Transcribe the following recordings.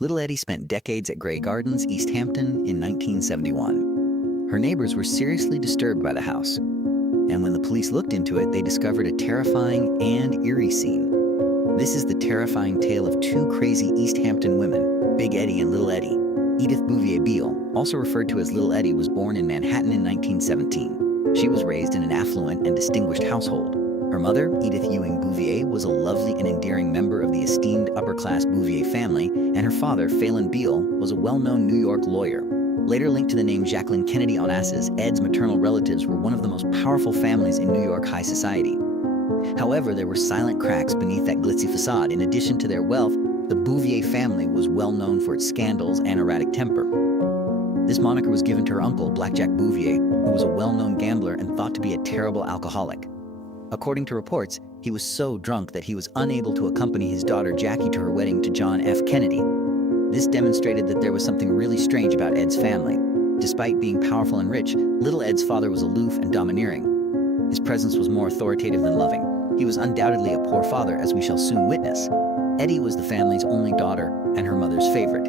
Little Edie spent decades at Grey Gardens, East Hampton in 1971. Her neighbors were seriously disturbed by the house, and when the police looked into it, they discovered a terrifying and eerie scene. This is the terrifying tale of two crazy East Hampton women, Big Edie and Little Edie. Edith Bouvier Beale, also referred to as Little Edie, was born in Manhattan in 1917. She was raised in an affluent and distinguished household. Her mother, Edith Ewing Bouvier, was a lovely and endearing member of the esteemed upper-class Bouvier family, and her father, Phelan Beale, was a well-known New York lawyer. Later linked to the name Jacqueline Kennedy Onassis, Ed's maternal relatives were one of the most powerful families in New York high society. However, there were silent cracks beneath that glitzy facade. In addition to their wealth, the Bouvier family was well known for its scandals and erratic temper. This moniker was given to her uncle, Blackjack Bouvier, who was a well-known gambler and thought to be a terrible alcoholic. According to reports, he was so drunk that he was unable to accompany his daughter Jackie to her wedding to John F. Kennedy. This demonstrated that there was something really strange about Ed's family. Despite being powerful and rich, little Ed's father was aloof and domineering. His presence was more authoritative than loving. He was undoubtedly a poor father, as we shall soon witness. Edie was the family's only daughter and her mother's favorite.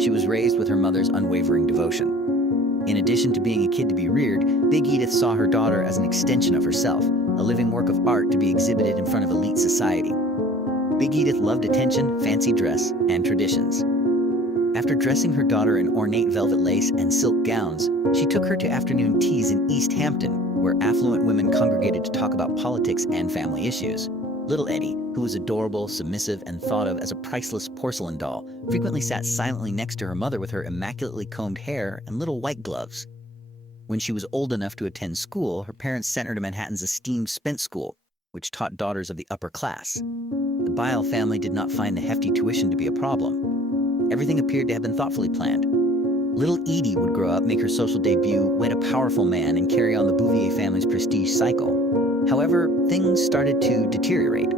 She was raised with her mother's unwavering devotion. In addition to being a kid to be reared, Big Edith saw her daughter as an extension of herself, a living work of art to be exhibited in front of elite society. Big Edith loved attention, fancy dress, and traditions. After dressing her daughter in ornate velvet lace and silk gowns, she took her to afternoon teas in East Hampton, where affluent women congregated to talk about politics and family issues. Little Edie, who was adorable, submissive, and thought of as a priceless porcelain doll, frequently sat silently next to her mother with her immaculately combed hair and little white gloves. When she was old enough to attend school, her parents sent her to Manhattan's esteemed Spence School, which taught daughters of the upper class. The Beale family did not find the hefty tuition to be a problem. Everything appeared to have been thoughtfully planned. Little Edie would grow up, make her social debut, wed a powerful man, and carry on the Bouvier family's prestige cycle. However, things started to deteriorate.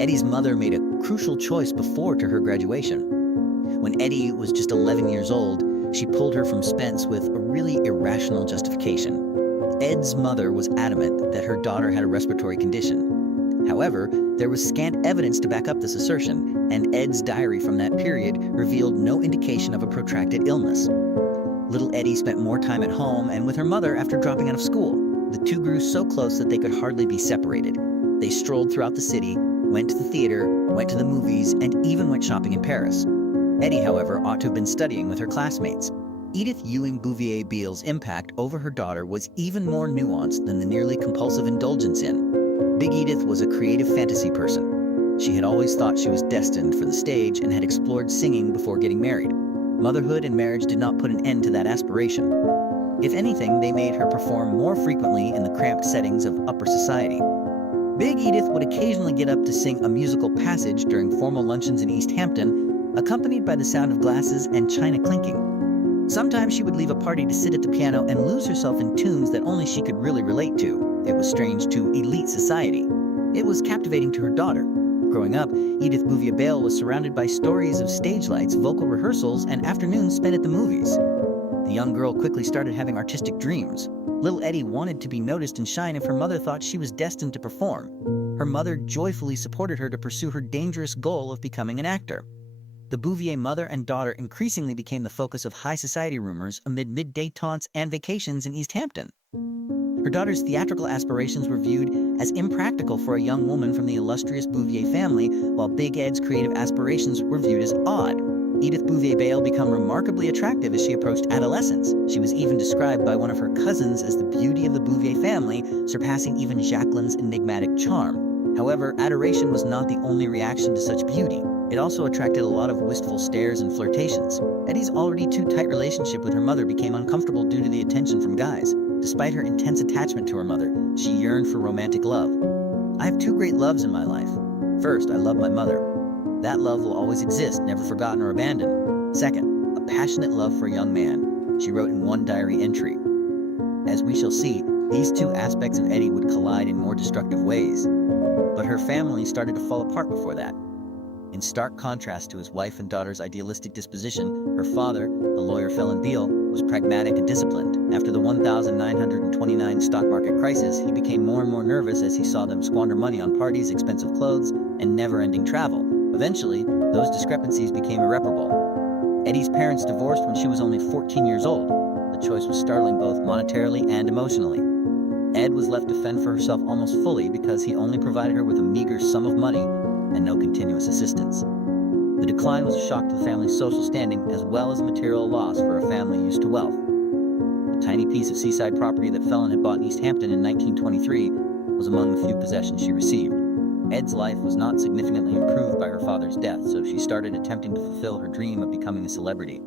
Edie's mother made a crucial choice before to her graduation. When Edie was just 11 years old, she pulled her from Spence with a really irrational justification. Ed's mother was adamant that her daughter had a respiratory condition. However, there was scant evidence to back up this assertion, and Ed's diary from that period revealed no indication of a protracted illness. Little Edie spent more time at home and with her mother after dropping out of school. The two grew so close that they could hardly be separated. They strolled throughout the city, went to the theater, went to the movies, and even went shopping in Paris. Edie, however, ought to have been studying with her classmates. Edith Ewing Bouvier Beale's impact over her daughter was even more nuanced than the nearly compulsive indulgence in. Big Edith was a creative fantasy person. She had always thought she was destined for the stage and had explored singing before getting married. Motherhood and marriage did not put an end to that aspiration. If anything, they made her perform more frequently in the cramped settings of upper society. Big Edith would occasionally get up to sing a musical passage during formal luncheons in East Hampton, accompanied by the sound of glasses and china clinking. Sometimes she would leave a party to sit at the piano and lose herself in tunes that only she could really relate to. It was strange to elite society. It was captivating to her daughter. Growing up, Edith Bouvier Beale was surrounded by stories of stage lights, vocal rehearsals, and afternoons spent at the movies. The young girl quickly started having artistic dreams. Little Edie wanted to be noticed and shine if her mother thought she was destined to perform. Her mother joyfully supported her to pursue her dangerous goal of becoming an actor. The Bouvier mother and daughter increasingly became the focus of high society rumors amid midday taunts and vacations in East Hampton. Her daughter's theatrical aspirations were viewed as impractical for a young woman from the illustrious Bouvier family, while Big Ed's creative aspirations were viewed as odd. Edith Bouvier Beale became remarkably attractive as she approached adolescence. She was even described by one of her cousins as the beauty of the Bouvier family, surpassing even Jacqueline's enigmatic charm. However, adoration was not the only reaction to such beauty. It also attracted a lot of wistful stares and flirtations. Edie's already too tight relationship with her mother became uncomfortable due to the attention from guys. Despite her intense attachment to her mother, she yearned for romantic love. "I have two great loves in my life. First, I love my mother. That love will always exist, never forgotten or abandoned. Second, a passionate love for a young man," she wrote in one diary entry. As we shall see, these two aspects of Edie would collide in more destructive ways. But her family started to fall apart before that. In stark contrast to his wife and daughter's idealistic disposition, her father, the lawyer Phelan Beale, was pragmatic and disciplined. After the 1929 stock market crisis, he became more and more nervous as he saw them squander money on parties, expensive clothes, and never-ending travel. Eventually, those discrepancies became irreparable. Eddie's parents divorced when she was only 14 years old. The choice was startling both monetarily and emotionally. Ed was left to fend for herself almost fully because he only provided her with a meager sum of money and no continuous assistance. The decline was a shock to the family's social standing as well as a material loss for a family used to wealth. A tiny piece of seaside property that Fallon had bought in East Hampton in 1923 was among the few possessions she received. Ed's life was not significantly improved by her father's death, so she started attempting to fulfill her dream of becoming a celebrity.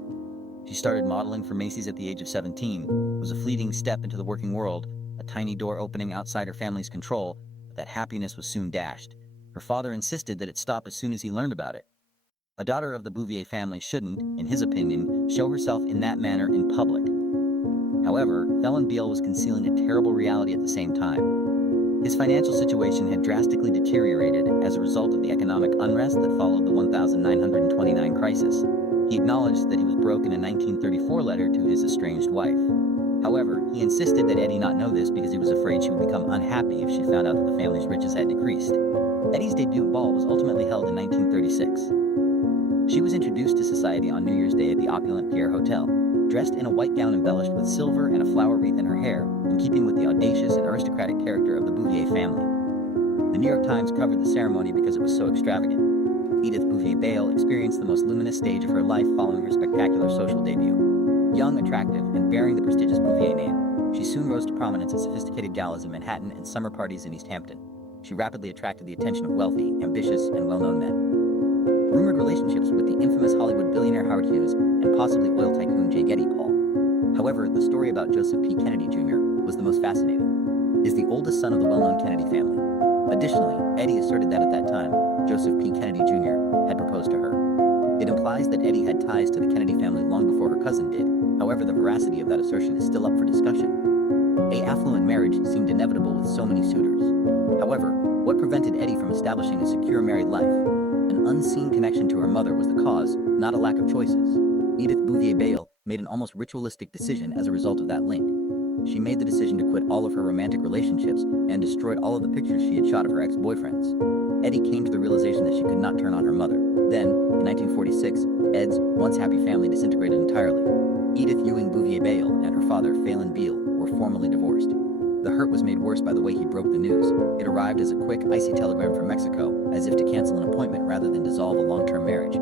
She started modeling for Macy's at the age of 17. It was a fleeting step into the working world, a tiny door opening outside her family's control, but that happiness was soon dashed. Her father insisted that it stop as soon as he learned about it. A daughter of the Bouvier family shouldn't, in his opinion, show herself in that manner in public. However, Celeb Beale was concealing a terrible reality at the same time. His financial situation had drastically deteriorated as a result of the economic unrest that followed the 1929 crisis. He acknowledged that he was broke in a 1934 letter to his estranged wife. However, he insisted that Eddie not know this because he was afraid she would become unhappy if she found out that the family's riches had decreased. Eddie's debut ball was ultimately held in 1936. She was introduced to society on New Year's Day at the opulent Pierre Hotel, dressed in a white gown embellished with silver and a flower wreath in her hair, in keeping with the audacious and aristocratic character of the Bouvier family. The New York Times covered the ceremony because it was so extravagant. Edith Bouvier Beale experienced the most luminous stage of her life following her spectacular social debut. Young, attractive, and bearing the prestigious Bouvier name, she soon rose to prominence at sophisticated galas in Manhattan and summer parties in East Hampton. She rapidly attracted the attention of wealthy, ambitious, and well-known men. Rumored relationships with the infamous Hollywood billionaire Howard Hughes and possibly oil tycoon J. Edie Beale. However, the story about Joseph P. Kennedy Jr. was the most fascinating. He is the oldest son of the well-known Kennedy family. Additionally, Eddie asserted that at that time, Joseph P. Kennedy Jr. had proposed to her. It implies that Eddie had ties to the Kennedy family long before her cousin did. However, the veracity of that assertion is still up for discussion. An affluent marriage seemed inevitable with so many suitors. However, what prevented Eddie from establishing a secure married life? An unseen connection to her mother was the cause, not a lack of choices. Edith Bouvier Beale made an almost ritualistic decision as a result of that link. She made the decision to quit all of her romantic relationships and destroyed all of the pictures she had shot of her ex-boyfriends. Eddie came to the realization that she could not turn on her mother. Then, in 1946, Ed's once happy family disintegrated entirely. Edith Ewing Bouvier Beale and her father, Celeb Beale, were formally divorced. The hurt was made worse by the way he broke the news. It arrived as a quick, icy telegram from Mexico, as if to cancel an appointment rather than dissolve a long-term marriage.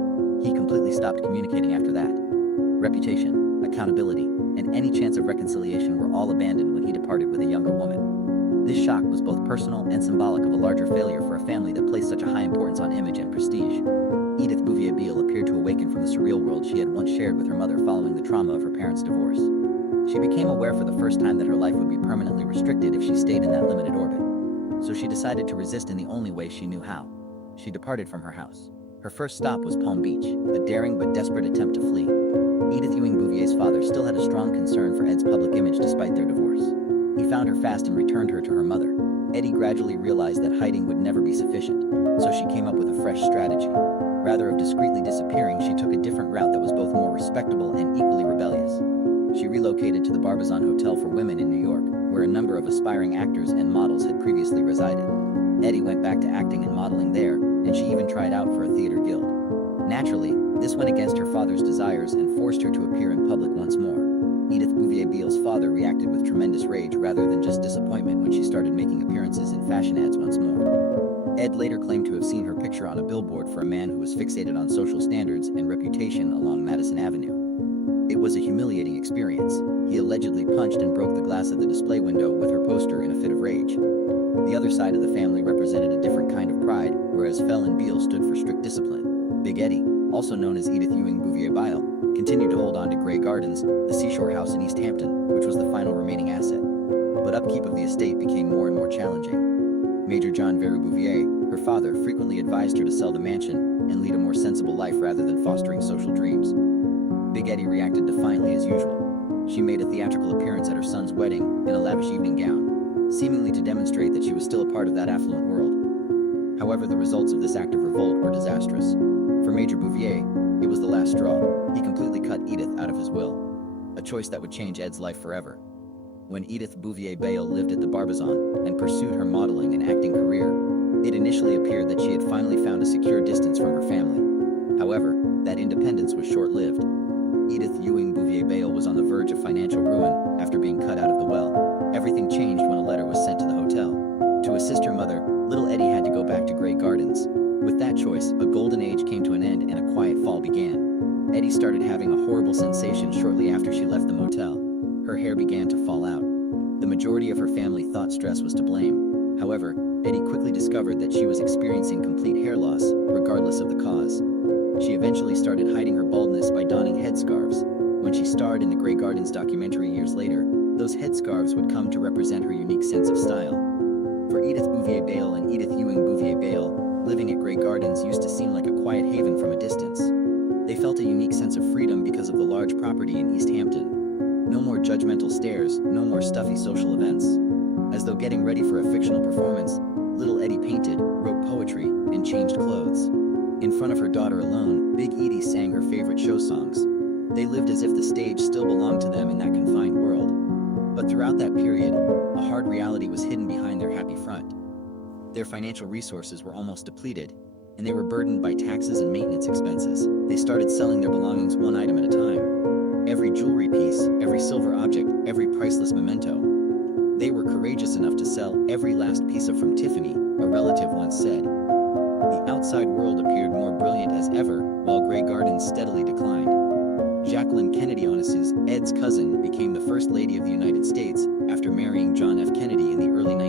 He completely stopped communicating after that. Reputation, accountability, and any chance of reconciliation were all abandoned when he departed with a younger woman. This shock was both personal and symbolic of a larger failure for a family that placed such a high importance on image and prestige. Edith Bouvier Beale appeared to awaken from the surreal world she had once shared with her mother following the trauma of her parents' divorce. She became aware for the first time that her life would be permanently restricted if she stayed in that limited orbit. So she decided to resist in the only way she knew how. She departed from her house. Her first stop was Palm Beach, a daring but desperate attempt to flee. Edith Ewing Bouvier's father still had a strong concern for Ed's public image despite their divorce. He found her fast and returned her to her mother. Eddie gradually realized that hiding would never be sufficient, so she came up with a fresh strategy. Rather of discreetly disappearing, she took a different route that was both more respectable and equally rebellious. She relocated to the Barbizon Hotel for Women in New York, where a number of aspiring actors and models had previously resided. Eddie went back to acting and modeling there, and she even tried out for a theater guild. Naturally, this went against her father's desires and forced her to appear in public once more. Edith Bouvier Beale's father reacted with tremendous rage rather than just disappointment when she started making appearances in fashion ads once more. Ed later claimed to have seen her picture on a billboard for a man who was fixated on social standards and reputation along Madison Avenue. It was a humiliating experience. He allegedly punched and broke the glass of the display window with her poster in a fit of rage. The other side of the family represented a different kind of pride, whereas Celeb Beale stood for strict discipline. Big Eddie, also known as Edith Ewing Bouvier Beale, continued to hold on to Grey Gardens, the seashore house in East Hampton, which was the final remaining asset. But upkeep of the estate became more and more challenging. Major John Veru Bouvier, her father, frequently advised her to sell the mansion and lead a more sensible life rather than fostering social dreams. Big Eddie reacted defiantly as usual. She made a theatrical appearance at her son's wedding in a lavish evening gown, seemingly to demonstrate that she was still a part of that affluent world. However, the results of this act of revolt were disastrous. For Major Bouvier, it was the last straw. He completely cut Edith out of his will, a choice that would change Ed's life forever. When Edith Bouvier Beale lived at the Barbizon and pursued her modeling and acting career, it initially appeared that she had finally found a secure distance from her family. However, that independence was short-lived. Edie started having a horrible sensation shortly after she left the motel. Her hair began to fall out. The majority of her family thought stress was to blame. However, Edie quickly discovered that she was experiencing complete hair loss, regardless of the cause. She eventually started hiding her baldness by donning headscarves. When she starred in the Grey Gardens documentary years later, those headscarves would come to represent her unique sense of style. For Edith Bouvier Beale and Edith Ewing Bouvier Beale, living at Grey Gardens used to seem like a quiet haven from a distance. They felt a unique sense of freedom because of the large property in East Hampton. No more judgmental stares, no more stuffy social events. As though getting ready for a fictional performance, little Edie painted, wrote poetry, and changed clothes. In front of her daughter alone, Big Edie sang her favorite show songs. They lived as if the stage still belonged to them in that confined world. But throughout that period, a hard reality was hidden behind their happy front. Their financial resources were almost depleted, and they were burdened by taxes and maintenance expenses. They started selling their belongings one item at a time. Every jewelry piece, every silver object, every priceless memento. They were courageous enough to sell every last piece of from Tiffany, a relative once said. The outside world appeared more brilliant as ever, while Grey Gardens steadily declined. Jacqueline Kennedy Onas's Ed's cousin became the First Lady of the United States after marrying John F. Kennedy in the early 19th